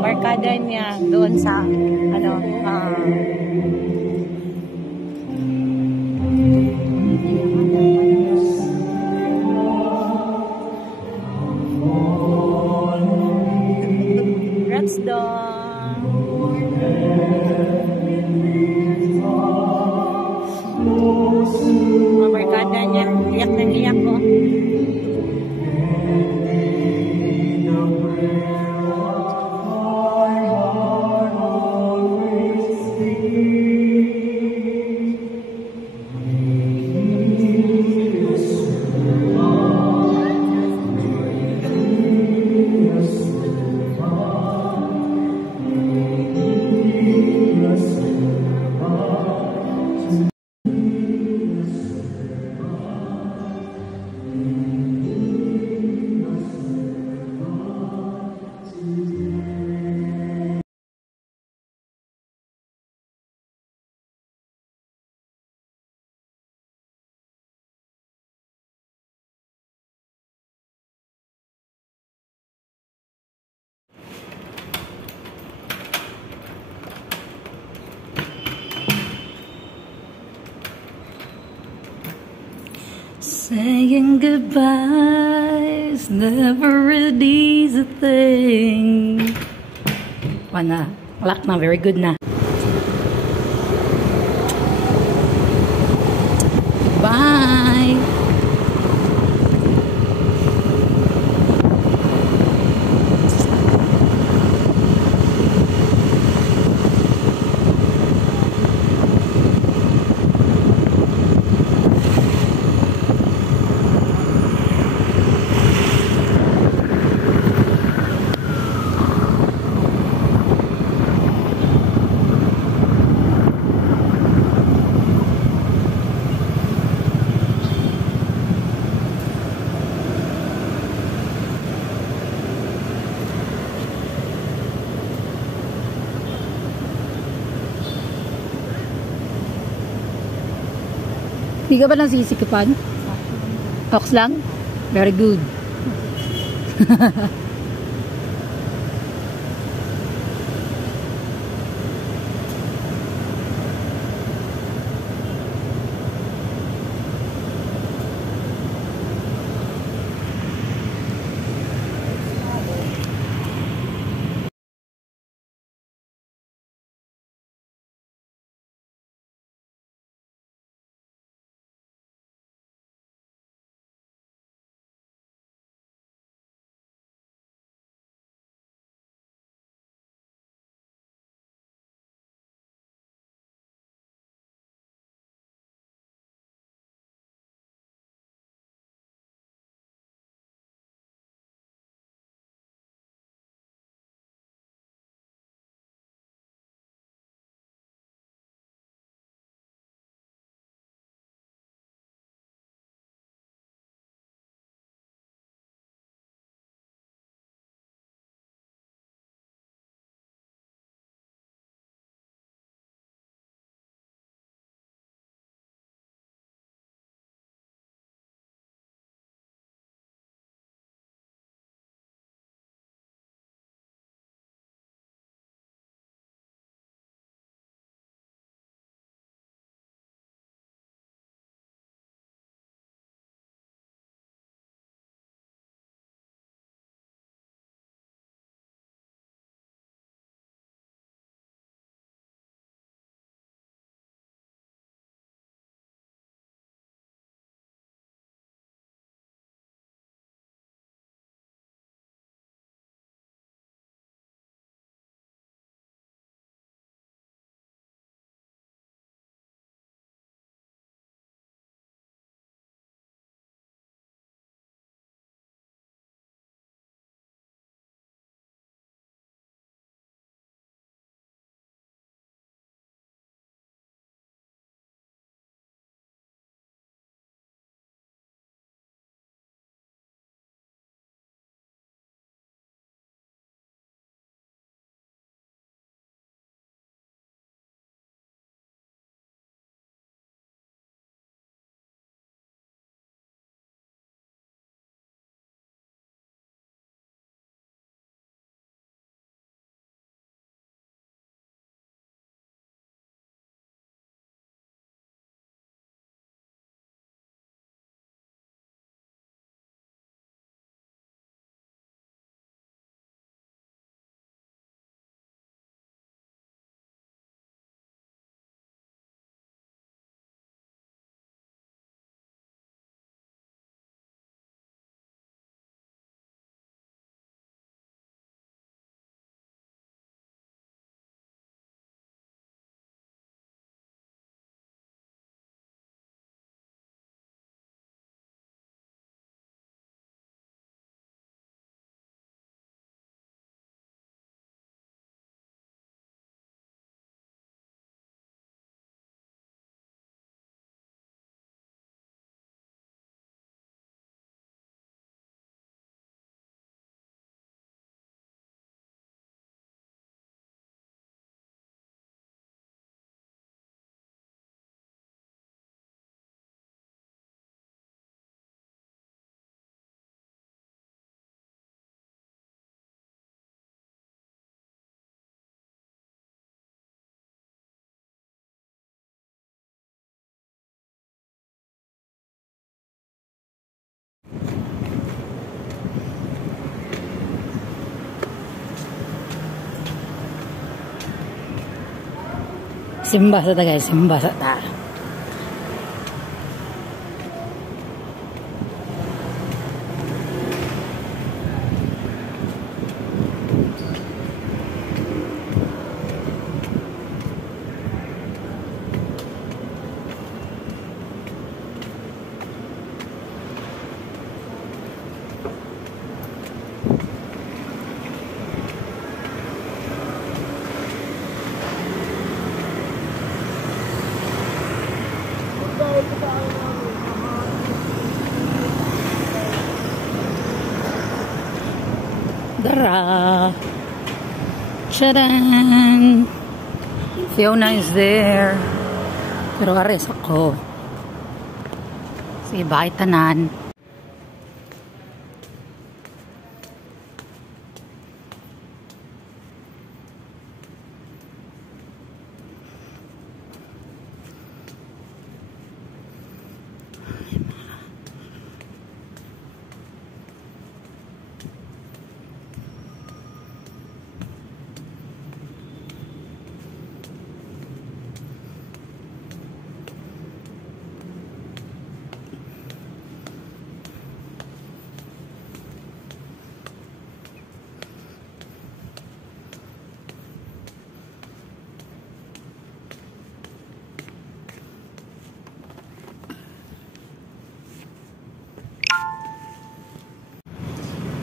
Barkada niya doon sa ano dong. Mga barkada niya. Iyak na iyak ko. Saying goodbye's never an easy thing. Wala. Lock na. Very good na. Bye! Hindi ka ba nang sisikapan? Ox lang? Very good. Simba sa ta guys, simba sa ta. Dara! Shadan! Fiona is there. Pero ares ako. Sige, bye tanan.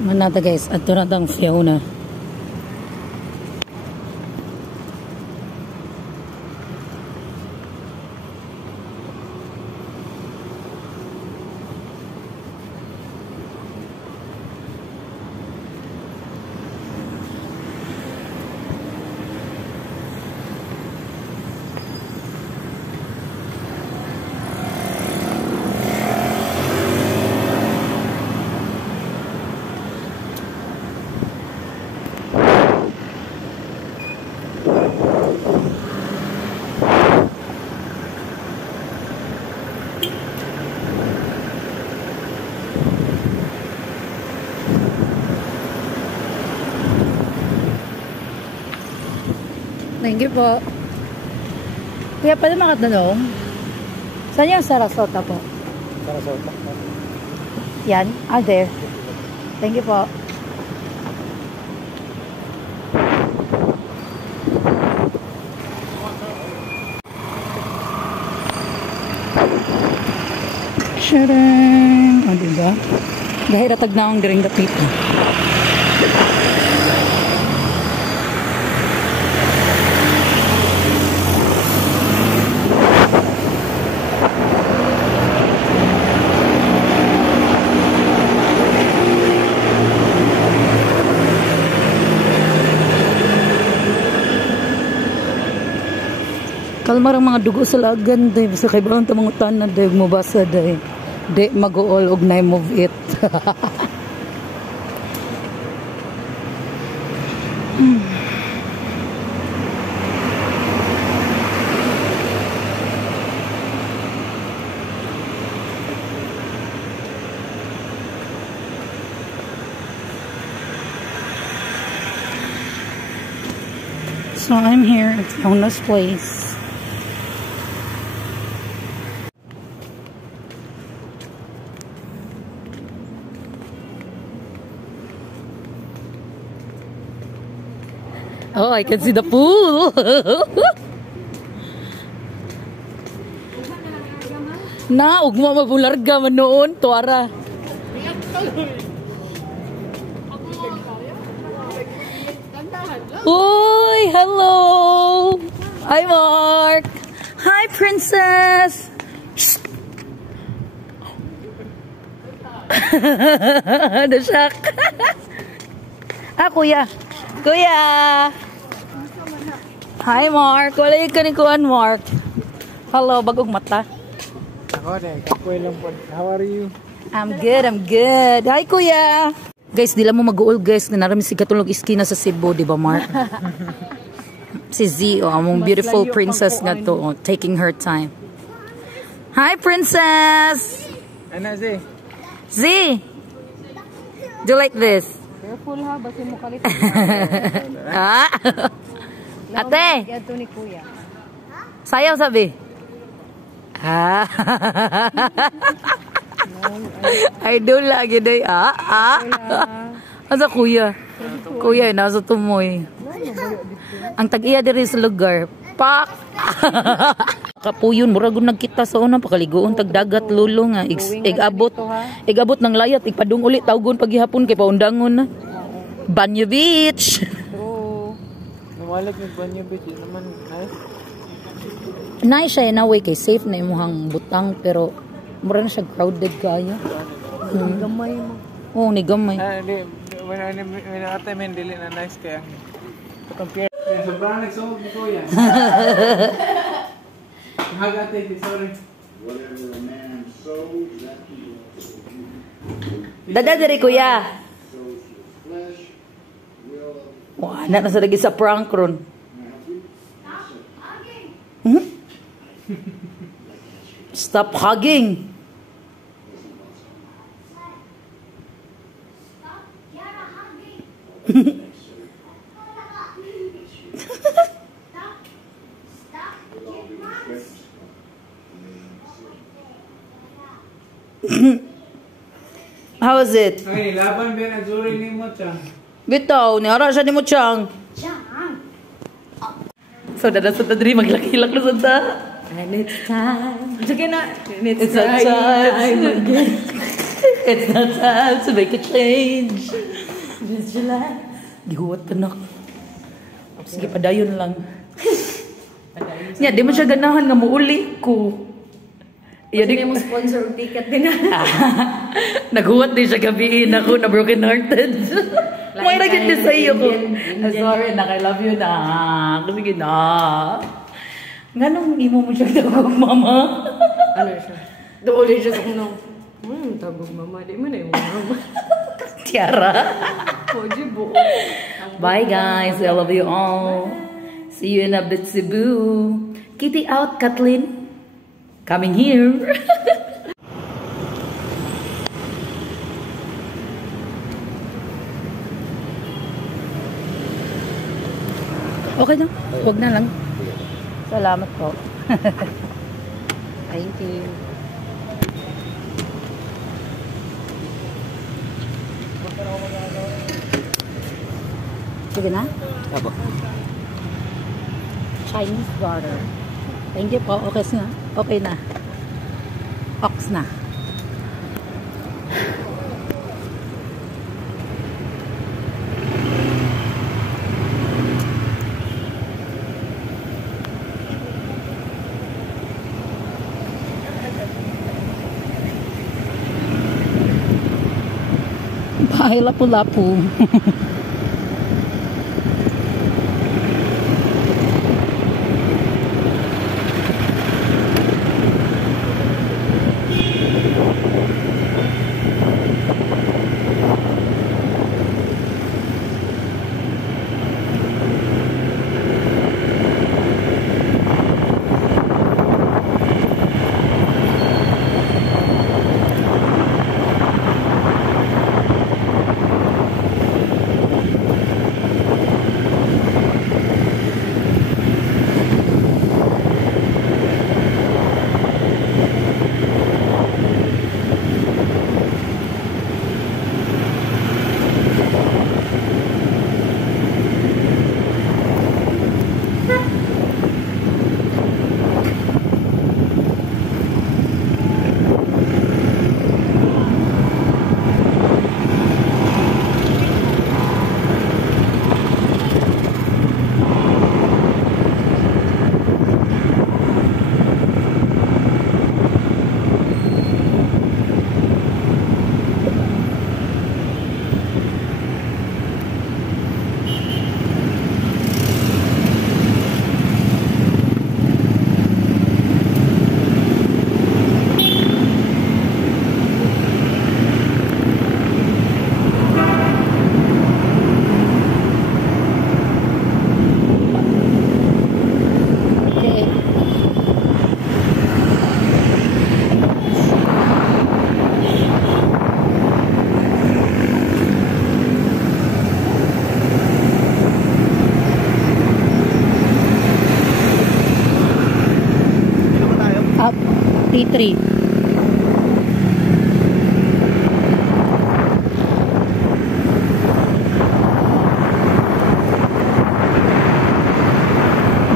Manata guys, ato na tang Fiona. Thank you po. Kuya, pwede makatanong? Saan yung Sarasota po? Sarasota. Yan? Ah, there. Thank you po. Sharing! O, diba? Dahil ratag na akong garing dapito. Kalmar ang mga dugo sa lagan day sa kay bang tamang tanan day mobasa day di mag-uol og nay move it. So I'm here at Fiona's place. Oh, I can see the pool. Na, ugma mabularga man noon, tuara. Uy, hello. Hi, Mark. Hi, princess. Nasyak. Ah, kuya. Kuya. Hi, Mark. Wala yung kanikuan, Mark. Hello, bagong mata. Ako din, kapoy lang po. How are you? I'm good, I'm good. Hi, kuya. Guys, di lang mo mag-uol, guys. Narami si katulog iskina sa Cebu, di ba, Mark? Si Z, among beautiful princess nga to, taking her time. Hi, princess. Ano, Z? Z. Do you like this? Careful ha, basi mo kalit. Ah? Ate. Ito ni kuya. Sayaw sabi. Ah. Idol lagi day. Asa kuya? Kuya, nasa tumoy. Ang tag-iya diri sa lugar. Pak! Kapuyon, murag nagkita sa unang pakaligoon tagdagat lulo nga. Igabot ng layat, igpadung ulit tawgon paghihapon kay paundangon na. Banyo Beach! Oo. Nawalag ng Banyo Beach. Yun naman, nice. Nice siya na way kay safe na imuhang butang pero mura na siya crowded kaya. Gamay mo. Oo, ni gamay. When ate men dili na nice kaya. Compare. Sobrang nagsuog ni Kuya. Hag ate, sorry. Dada diri kuya. Wah, na sa lagi sa prank ron. Stop hugging. How is it? Okay, laban ba na zuri ni mo siya? Bitaw, niara siya ni mo chang. So, dada sa tadri, maglaki-lak na sa ta. And it's time. Sige na. It's not time again. It's not time to make a change. Just July. Gihuwat ka na. Sige, padayon lang. Di mo siya ganahan nga muuli ko. Hindi mo sponsor ticket din na. Naghuwat din siya gabiin ako na broken hearted. May naging din sa iyo ko. Sorry, I love you na. Sige na. Ganong imo mo siya tawag mama? Ano siya? Doon ulit siya sa unang. Tabog mama. Di mo na yung mama. Tiara. Buo. Bye guys. I love you all. See you in a bit, Cebu. Kitty out, Kathleen. Coming here. Okay na. Huwag na lang. Salamat po. Thank you. Sige na? Abo. Chinese water. Thank you po. Okay na. Okay na. Ox na. Bahay lapu-lapu. P3.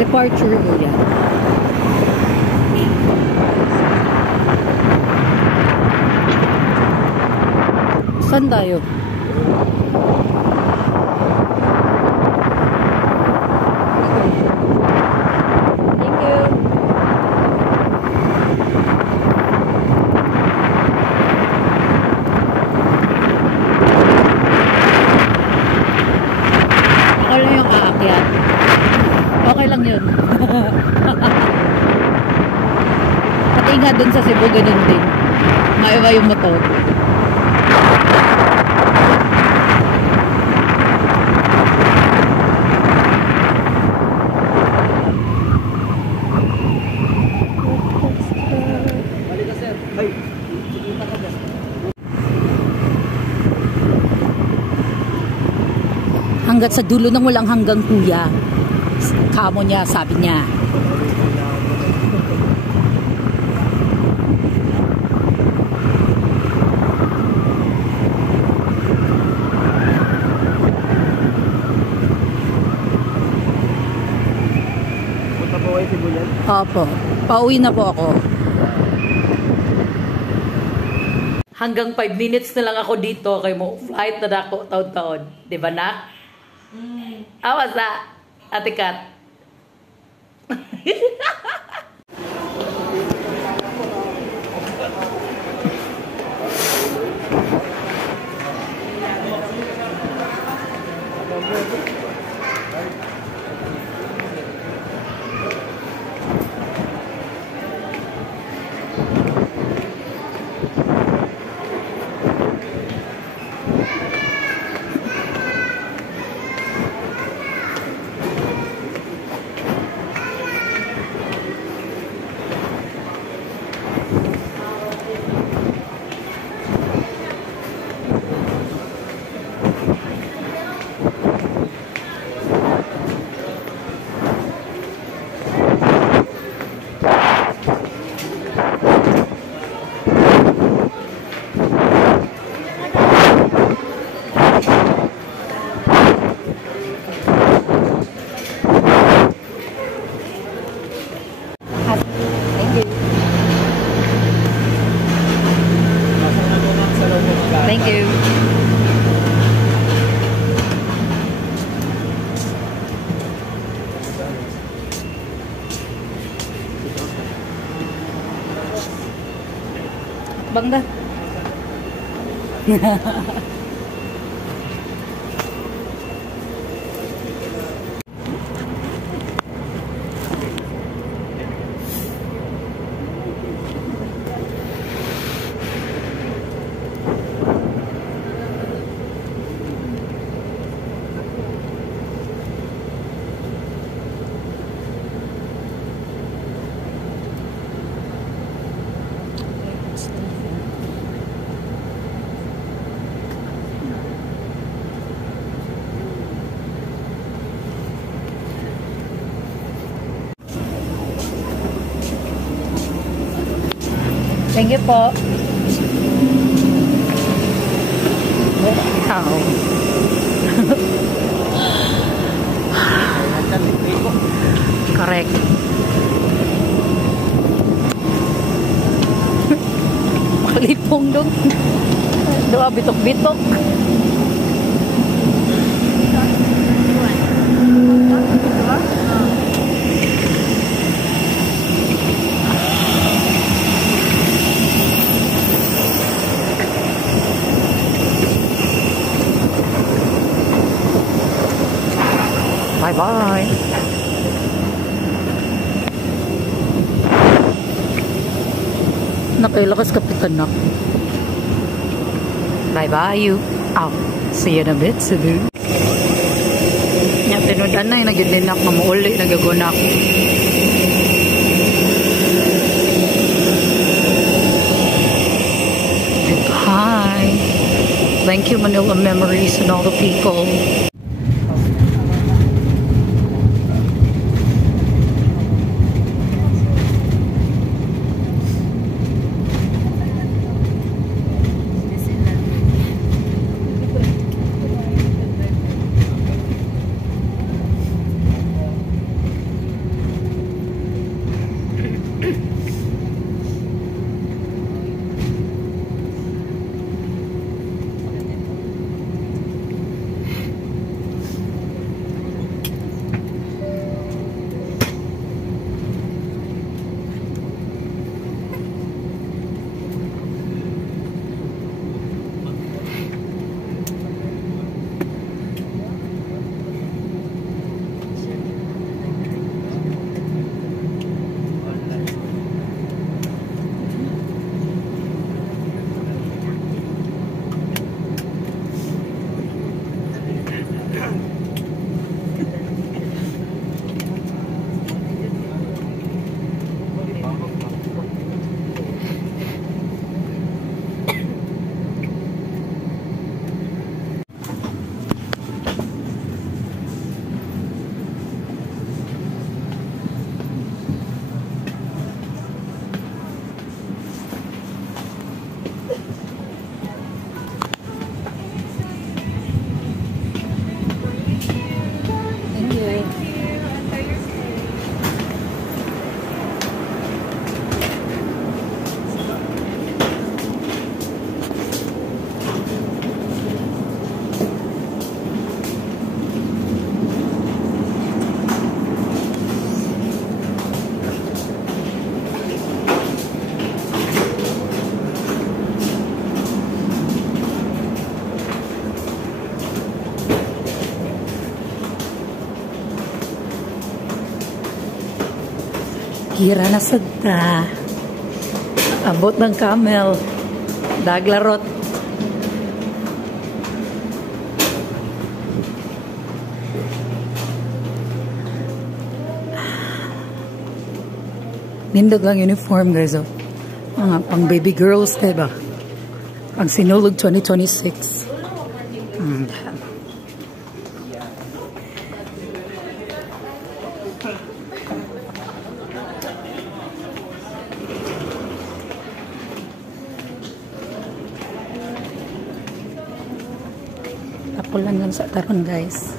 Departure ko yan. Saan tayo? Thank you. Ako lang yung aakyat. Okay lang yun. Pati nga dun sa Cebu, ganun din. Maiba yung motor. Hanggat sa dulo ng walang hanggang kuya. Kamo niya, sabi niya. Punta po kayo Sibuyan? Opo. Pauwi na po ako. Hanggang 5 minutes na lang ako dito kay mo flight na ako taon-taon. Di ba na? Awas na, Ate Kat. Thank you. Bangga. Thank you po. Wow. Correct. Makalipong dong. Doa bitok-bitok. Bye-bye. Nakailakas kapitan na. Bye-bye you. Out. See you in a bit, Cebu. Nga, tinudan na yung nagdidinak na mauli, nagagunak. Hi. Thank you, Manila Memories and all the people. Hira na sadta. Abot ng camel. Daglarot. Nindog lang uniform guys. Oh. Mga pang baby girls diba? Pang sinulog 2026. Tapulan lang sa taron guys.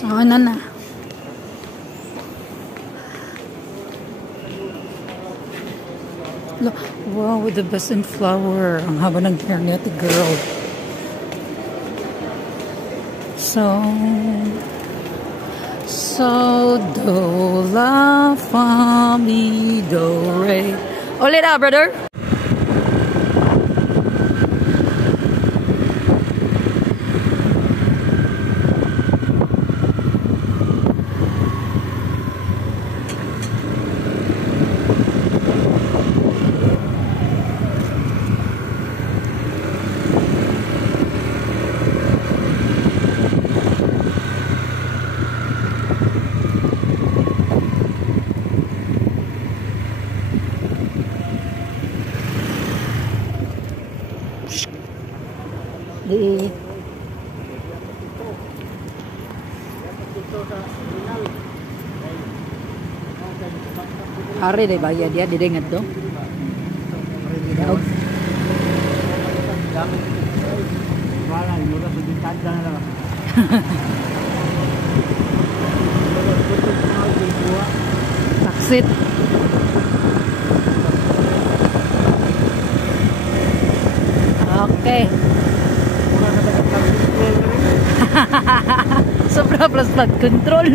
Sana na. Look, wow, with the best in flower. Ang haba ng hair niya, the girl. So, do, la, fa, mi, do, re. Ulit na, brother. Di. Hari deh bayar dia dengar dong. Taksit. Oke. Sobra plus flood control.